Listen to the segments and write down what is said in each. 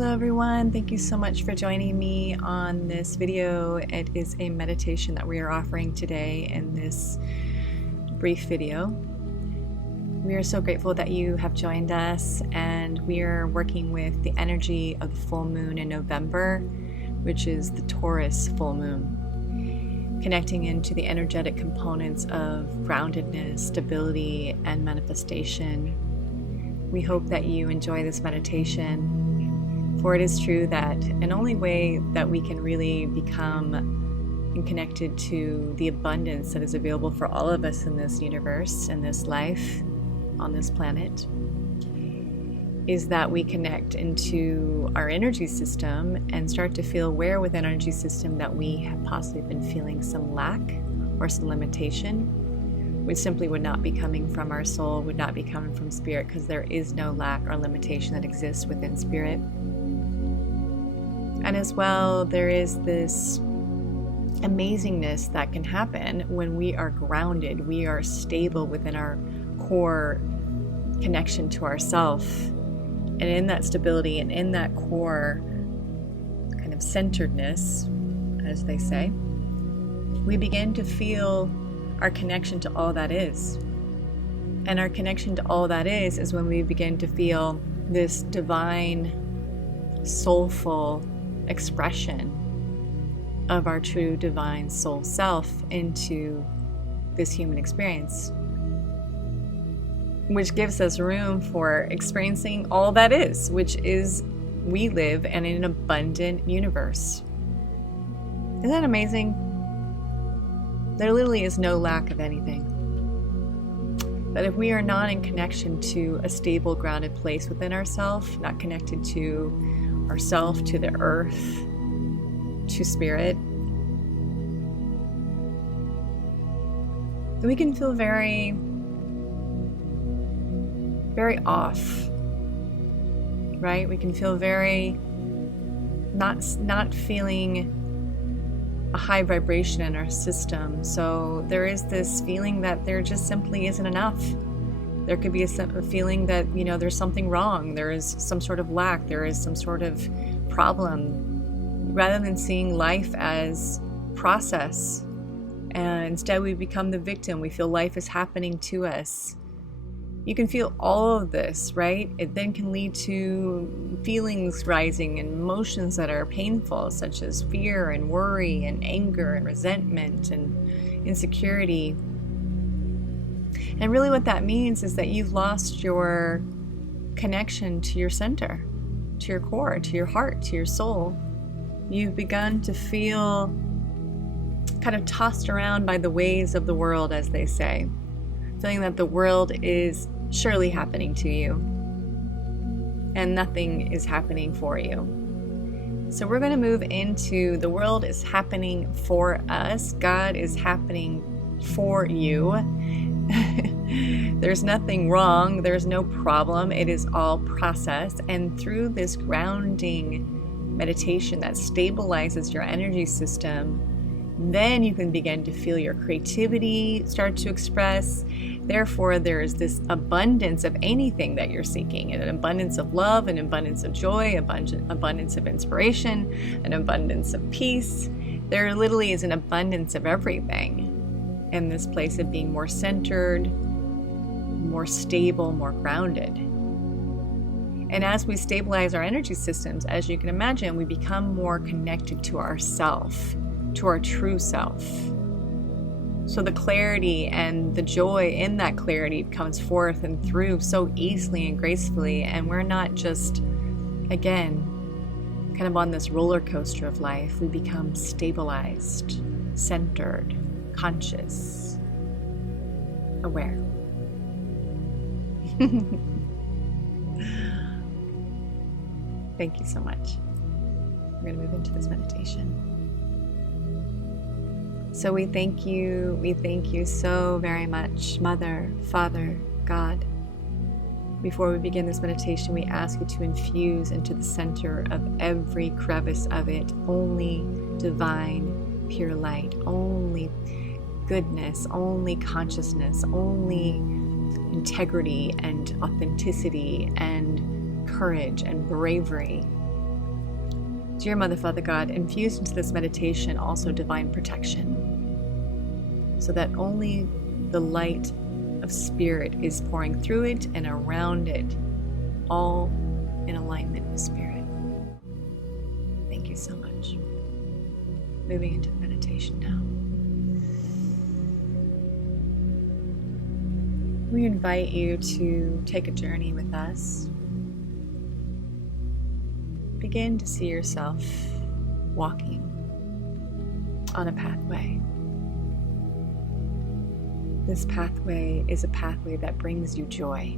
Hello everyone, thank you so much for joining me on this video. It is a meditation that we are offering today in this brief video. We are so grateful that you have joined us, and we are working with the energy of the full moon in November, which is the Taurus full moon, connecting into the energetic components of groundedness, stability, and manifestation. We hope that you enjoy this meditation. For it is true that an only way that we can really become connected to the abundance that is available for all of us in this universe, in this life, on this planet, is that we connect into our energy system and start to feel where within our energy system that we have possibly been feeling some lack or some limitation, which simply would not be coming from our soul, would not be coming from spirit, because there is no lack or limitation that exists within spirit. And as well, there is this amazingness that can happen when we are grounded, we are stable within our core connection to ourself. And in that stability and in that core kind of centeredness, as they say, we begin to feel our connection to all that is. And our connection to all that is when we begin to feel this divine, soulful expression of our true divine soul self into this human experience, which gives us room for experiencing all that is, which is we live in an abundant universe. Isn't that amazing? There literally is no lack of anything. But if we are not in connection to a stable, grounded place within ourselves, not connected to ourself, to the earth, to spirit, we can feel very, very off, right? We can feel very not feeling a high vibration in our system. So there is this feeling that there just simply isn't enough. There could be a feeling that, there's something wrong. There is some sort of lack. There is some sort of problem. Rather than seeing life as process, and instead we become the victim. We feel life is happening to us. You can feel all of this, right? It then can lead to feelings rising and emotions that are painful, such as fear and worry and anger and resentment and insecurity. And really what that means is that you've lost your connection to your center, to your core, to your heart, to your soul. You've begun to feel kind of tossed around by the waves of the world, as they say, feeling that the world is surely happening to you and nothing is happening for you. So we're going to move into the world is happening for us. God is happening for you. There's nothing wrong. There's no problem. It is all process. And through this grounding meditation that stabilizes your energy system, then you can begin to feel your creativity start to express. Therefore, there is this abundance of anything that you're seeking, an abundance of love, an abundance of joy, abundance of inspiration, an abundance of peace. There literally is an abundance of everything in this place of being more centered, more stable, more grounded. And as we stabilize our energy systems, as you can imagine, we become more connected to ourself, to our true self. So the clarity and the joy in that clarity comes forth and through so easily and gracefully. And we're not just, again, kind of on this roller coaster of life. We become stabilized, centered, conscious, aware. Thank you so much. We're going to move into this meditation. So we thank you so very much, Mother, Father, God. Before we begin this meditation, we ask you to infuse into the center of every crevice of it only divine, pure light, only goodness, only consciousness, only integrity and authenticity and courage and bravery Dear Mother, Father God, infuse into this meditation also divine protection, so that only the light of Spirit is pouring through it and around it, all in alignment with Spirit. Thank you so much. Moving into the meditation now. We invite you to take a journey with us. Begin to see yourself walking on a pathway. This pathway is a pathway that brings you joy.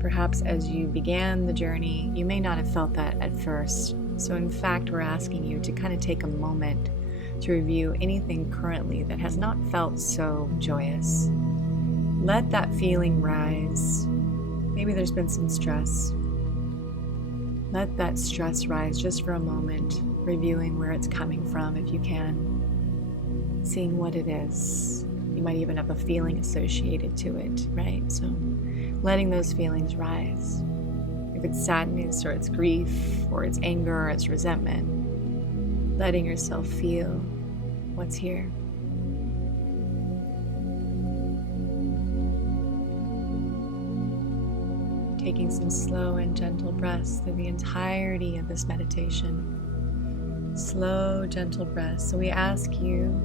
Perhaps as you began the journey, you may not have felt that at first. So in fact, we're asking you to kind of take a moment to review anything currently that has not felt so joyous. Let that feeling rise. Maybe there's been some stress. Let that stress rise just for a moment, reviewing where it's coming from if you can, seeing what it is. You might even have a feeling associated to it, right? So letting those feelings rise. If it's sadness or it's grief or it's anger or it's resentment, letting yourself feel what's here. Taking some slow and gentle breaths through the entirety of this meditation. Slow, gentle breaths. So we ask you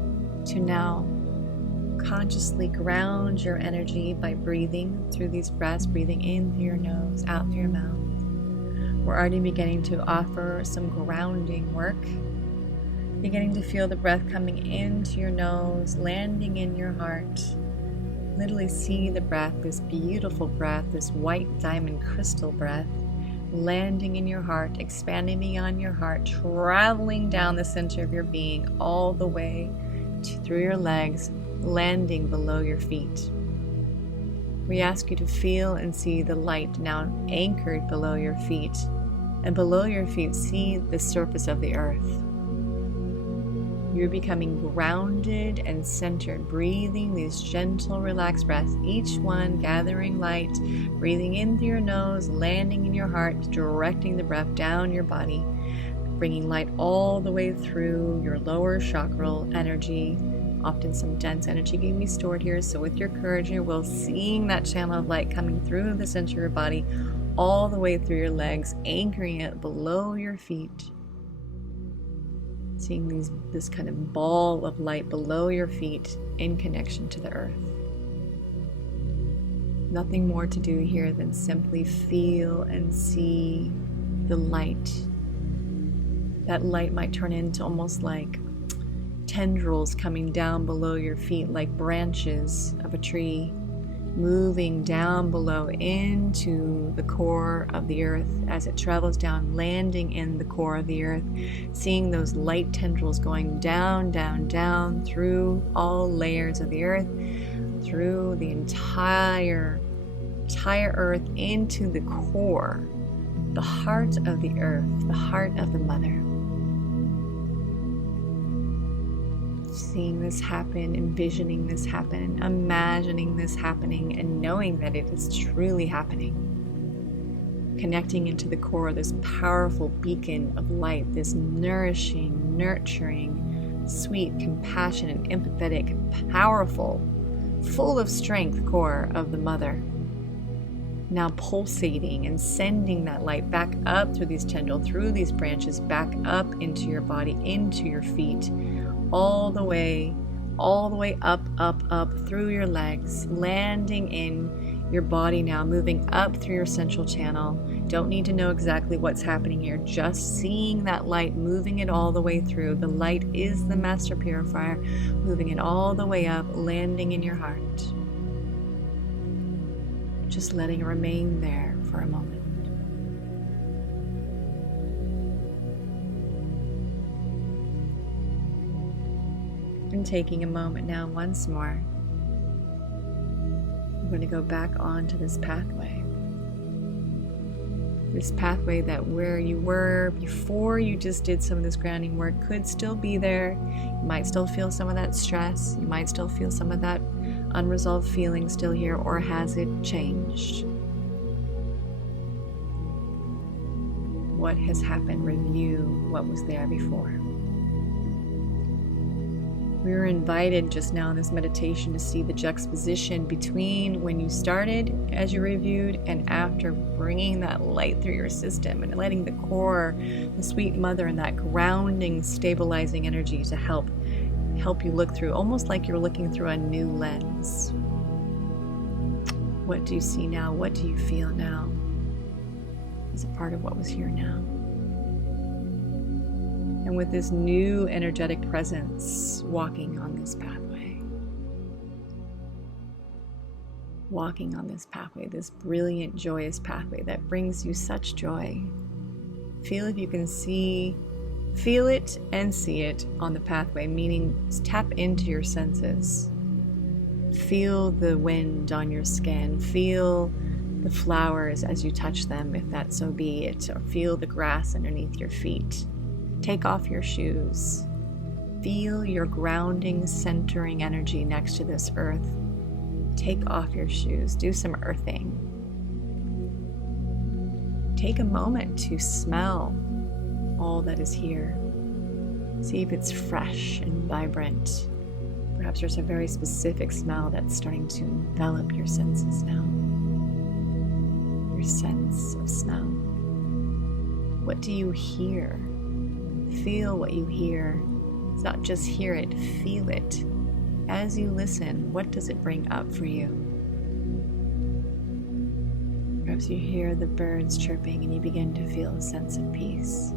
to now consciously ground your energy by breathing through these breaths, breathing in through your nose, out through your mouth. We're already beginning to offer some grounding work. Beginning to feel the breath coming into your nose, landing in your heart. Literally see the breath, this beautiful breath, this white diamond crystal breath, landing in your heart, expanding beyond your heart, traveling down the center of your being all the way through your legs, landing below your feet. We ask you to feel and see the light now anchored below your feet, and below your feet see the surface of the earth. You're becoming grounded and centered, breathing these gentle, relaxed breaths, each one gathering light, breathing in through your nose, landing in your heart, directing the breath down your body, bringing light all the way through your lower chakral energy. Often some dense energy can be stored here, so with your courage and your will, seeing that channel of light coming through the center of your body, all the way through your legs, anchoring it below your feet. Seeing this kind of ball of light below your feet in connection to the earth. Nothing more to do here than simply feel and see the light. That light might turn into almost like tendrils coming down below your feet, like branches of a tree, moving down below into the core of the earth as it travels down, landing in the core of the earth, seeing those light tendrils going down, down, down through all layers of the earth, through the entire earth into the core, the heart of the earth, the heart of the mother. Seeing this happen, envisioning this happen, imagining this happening, and knowing that it is truly happening. Connecting into the core, this powerful beacon of light, this nourishing, nurturing, sweet, compassionate, empathetic, powerful, full of strength core of the mother. Now pulsating and sending that light back up through these tendrils, through these branches, back up into your body, into your feet, all the way up, up, up through your legs, landing in your body now, moving up through your central channel. Don't need to know exactly what's happening here, just seeing that light, moving it all the way through. The light is the master purifier, moving it all the way up, landing in your heart. Just letting it remain there for a moment. And taking a moment now once more, I'm going to go back onto this pathway. This pathway that where you were before you just did some of this grounding work could still be there. You might still feel some of that stress. You might still feel some of that unresolved feeling still here, or has it changed? what has happened, review what was there before. We were invited just now in this meditation to see the juxtaposition between when you started as you reviewed and after, bringing that light through your system and letting the core, the sweet mother, and that grounding, stabilizing energy to help you look through, almost like you're looking through a new lens. What do you see now? What do you feel now? As a part of what was here now. And with this new energetic presence, walking on this pathway. Walking on this pathway, this brilliant, joyous pathway that brings you such joy. Feel if you can feel it and see it on the pathway, meaning tap into your senses. Feel the wind on your skin. Feel the flowers as you touch them, if that so be it, or feel the grass underneath your feet. Take off your shoes. Feel your grounding, centering energy next to this earth. Take off your shoes. Do some earthing. Take a moment to smell all that is here. See if it's fresh and vibrant. Perhaps there's a very specific smell that's starting to envelop your senses now. Your sense of smell. What do you hear? Feel what you hear. It's not just hear it, feel it. As you listen, what does it bring up for you? Perhaps you hear the birds chirping and you begin to feel a sense of peace.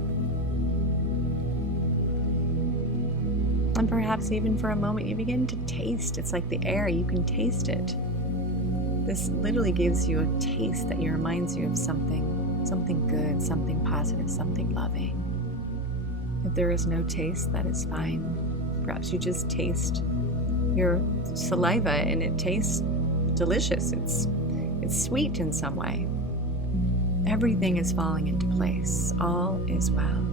And perhaps even for a moment you begin to taste. It's like the air, you can taste it. This literally gives you a taste that reminds you of something good, something positive, something loving. If there is no taste, that is fine. Perhaps you just taste your saliva and it tastes delicious. It's sweet in some way. Everything is falling into place. All is well.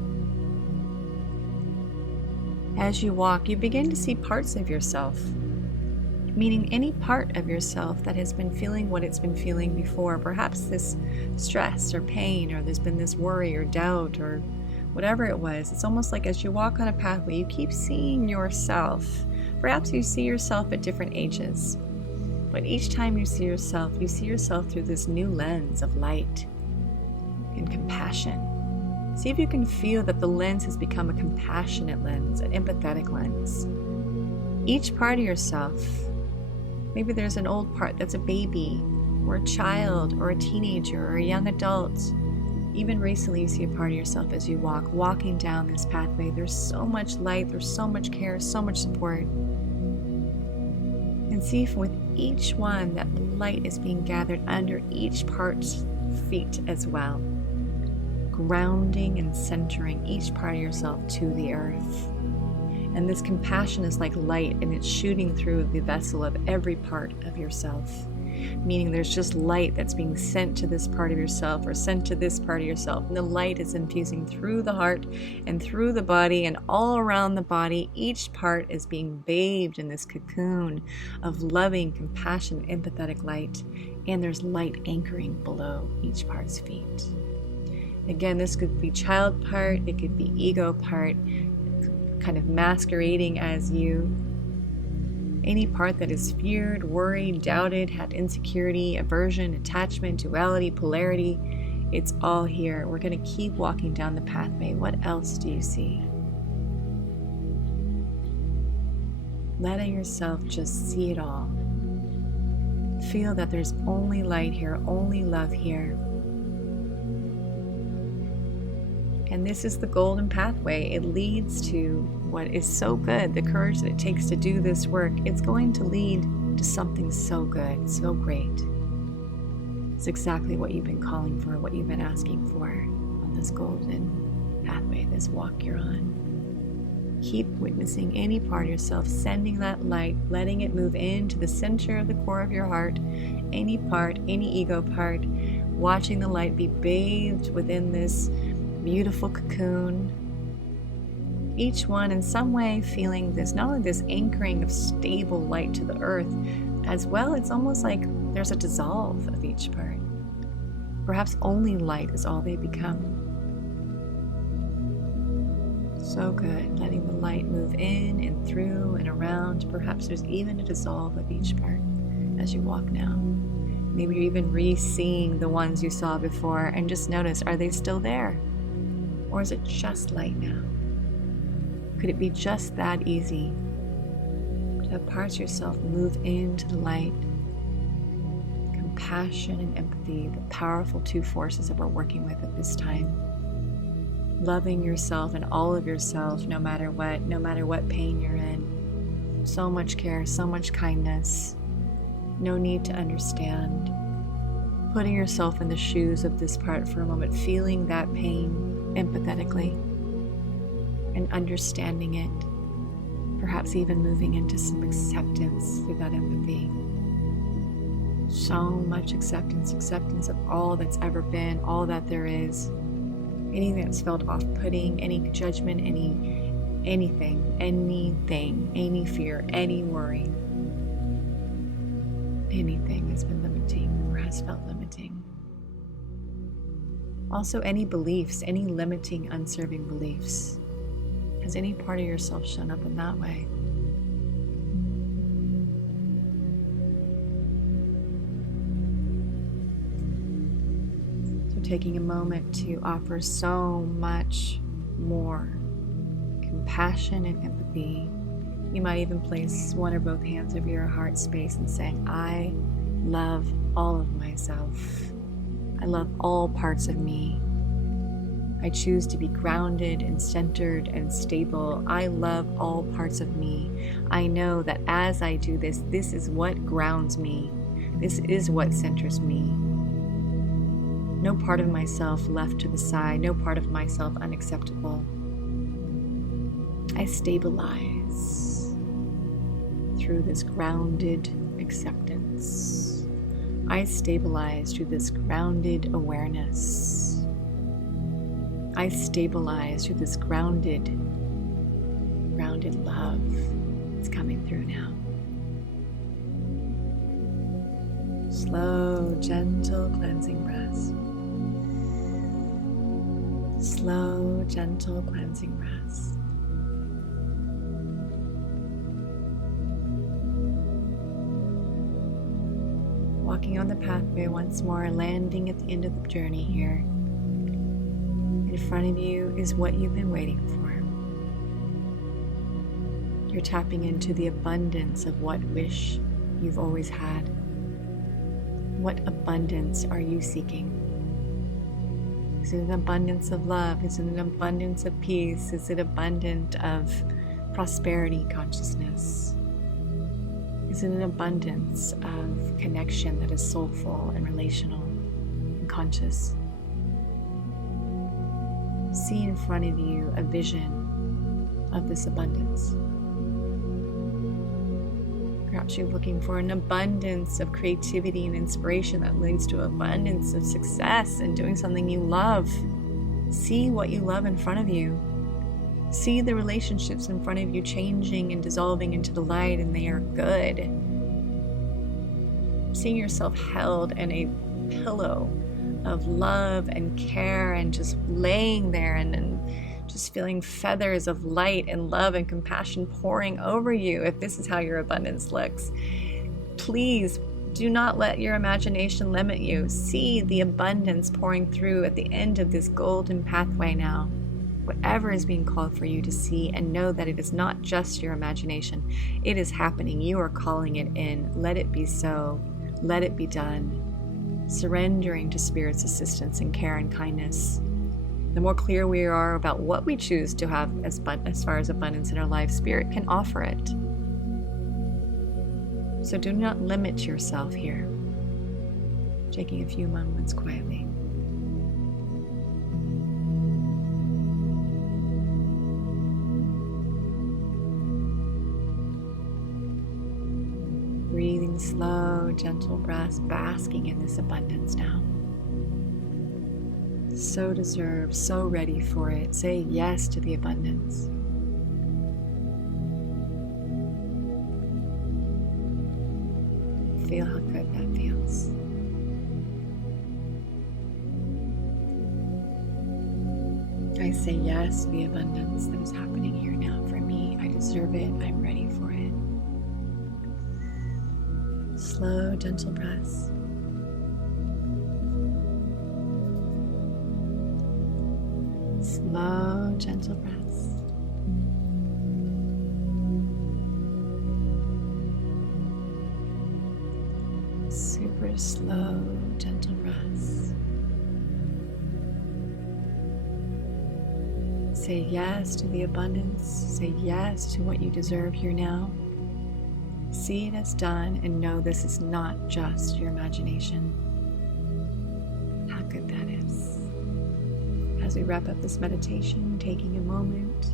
As you walk, you begin to see parts of yourself, meaning any part of yourself that has been feeling what it's been feeling before. Perhaps this stress or pain, or there's been this worry or doubt or whatever it was. It's almost like as you walk on a pathway, you keep seeing yourself. Perhaps you see yourself at different ages, but each time you see yourself through this new lens of light and compassion. See if you can feel that the lens has become a compassionate lens, an empathetic lens. Each part of yourself, maybe there's an old part that's a baby, or a child, or a teenager, or a young adult. Even recently you see a part of yourself as you walking down this pathway. There's so much light, there's so much care, so much support. And see if with each one that light is being gathered under each part's feet as well. Grounding and centering each part of yourself to the earth. And this compassion is like light, and it's shooting through the vessel of every part of yourself. Meaning there's just light that's being sent to this part of yourself or sent to this part of yourself. And the light is infusing through the heart and through the body and all around the body. Each part is being bathed in this cocoon of loving, compassion, empathetic light. And there's light anchoring below each part's feet. Again, this could be child part, it could be ego part, kind of masquerading as you. Any part that is feared, worried, doubted, had insecurity, aversion, attachment, duality, polarity, it's all here. We're going to keep walking down the pathway. What else do you see? Letting yourself just see it all. Feel that there's only light here, only love here. And this is the golden pathway. It leads to what is so good, the courage that it takes to do this work. It's going to lead to something so good, so great. It's exactly what you've been calling for, what you've been asking for on this golden pathway, this walk you're on. Keep witnessing any part of yourself, sending that light, letting it move into the center of the core of your heart, any part, any ego part, watching the light be bathed within this beautiful cocoon. Each one in some way feeling this, not only this anchoring of stable light to the earth, as well, it's almost like there's a dissolve of each part. Perhaps only light is all they become. So good. Letting the light move in and through and around. Perhaps there's even a dissolve of each part as you walk now. Maybe you're even re-seeing the ones you saw before and just notice, are they still there? Or is it just light now? Could it be just that easy to have parts of yourself move into the light? Compassion and empathy, the powerful two forces that we're working with at this time. Loving yourself and all of yourself, no matter what pain you're in. So much care, so much kindness. No need to understand. Putting yourself in the shoes of this part for a moment, feeling that pain empathetically and understanding it. Perhaps even moving into some acceptance through that empathy. So much acceptance of all that's ever been, all that there is. Anything that's felt off-putting, any judgment, anything, any fear, any worry, anything that's been limiting or has felt limiting. Also, any beliefs, any limiting, unserving beliefs. Has any part of yourself shown up in that way? Taking a moment to offer so much more compassion and empathy. You might even place one or both hands over your heart space and saying, I love all of myself. I love all parts of me. I choose to be grounded and centered and stable. I love all parts of me. I know that as I do this, this is what grounds me. This is what centers me. No part of myself left to the side, no part of myself unacceptable. I stabilize through this grounded acceptance. I stabilize through this grounded awareness. I stabilize through this grounded love. It's coming through now. Slow, gentle cleansing breaths. Slow, gentle cleansing breaths. Walking on the pathway once more, landing at the end of the journey here. In front of you is what you've been waiting for. You're tapping into the abundance of what wish you've always had. What abundance are you seeking? Is it an abundance of love? Is it an abundance of peace? Is it abundant of prosperity consciousness? Is it an abundance of connection that is soulful and relational and conscious? See in front of you a vision of this abundance. Perhaps you're looking for an abundance of creativity and inspiration that leads to abundance of success and doing something you love. See what you love in front of you. See the relationships in front of you changing and dissolving into the light, and they are good. Seeing yourself held in a pillow of love and care and just laying there and just feeling feathers of light and love and compassion pouring over you. If this is how your abundance looks, please do not let your imagination limit you. See the abundance pouring through at the end of this golden pathway now. Whatever is being called for you to see, and know that it is not just your imagination. It is happening. You are calling it in. Let it be so. Let it be done. Surrendering to Spirit's assistance and care and kindness. The more clear we are about what we choose to have as far as abundance in our life, Spirit can offer it. So do not limit yourself here. Taking a few moments quietly. Breathing slow, gentle breaths, basking in this abundance now. So deserved, so ready for it. Say yes to the abundance. Feel how good that feels. I I say yes to the abundance that is happening here now for me. I deserve it. I'm ready for it. Slow, gentle breaths. Slow, gentle breaths. Super slow, gentle breaths. Say yes to the abundance. Say yes to what you deserve here now. See it as done and know this is not just your imagination. How good that is. As we wrap up this meditation, taking a moment,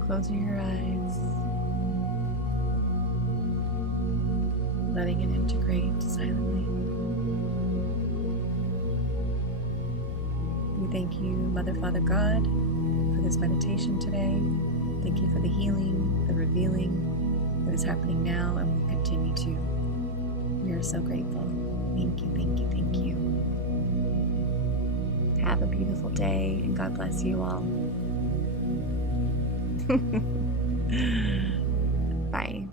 closing your eyes, letting it integrate silently. We thank you, Mother, Father, God, for this meditation today. Thank you for the healing, the revealing that is happening now and will continue to. We are so grateful. Thank you, thank you, thank you. Have a beautiful day and God bless you all. Bye.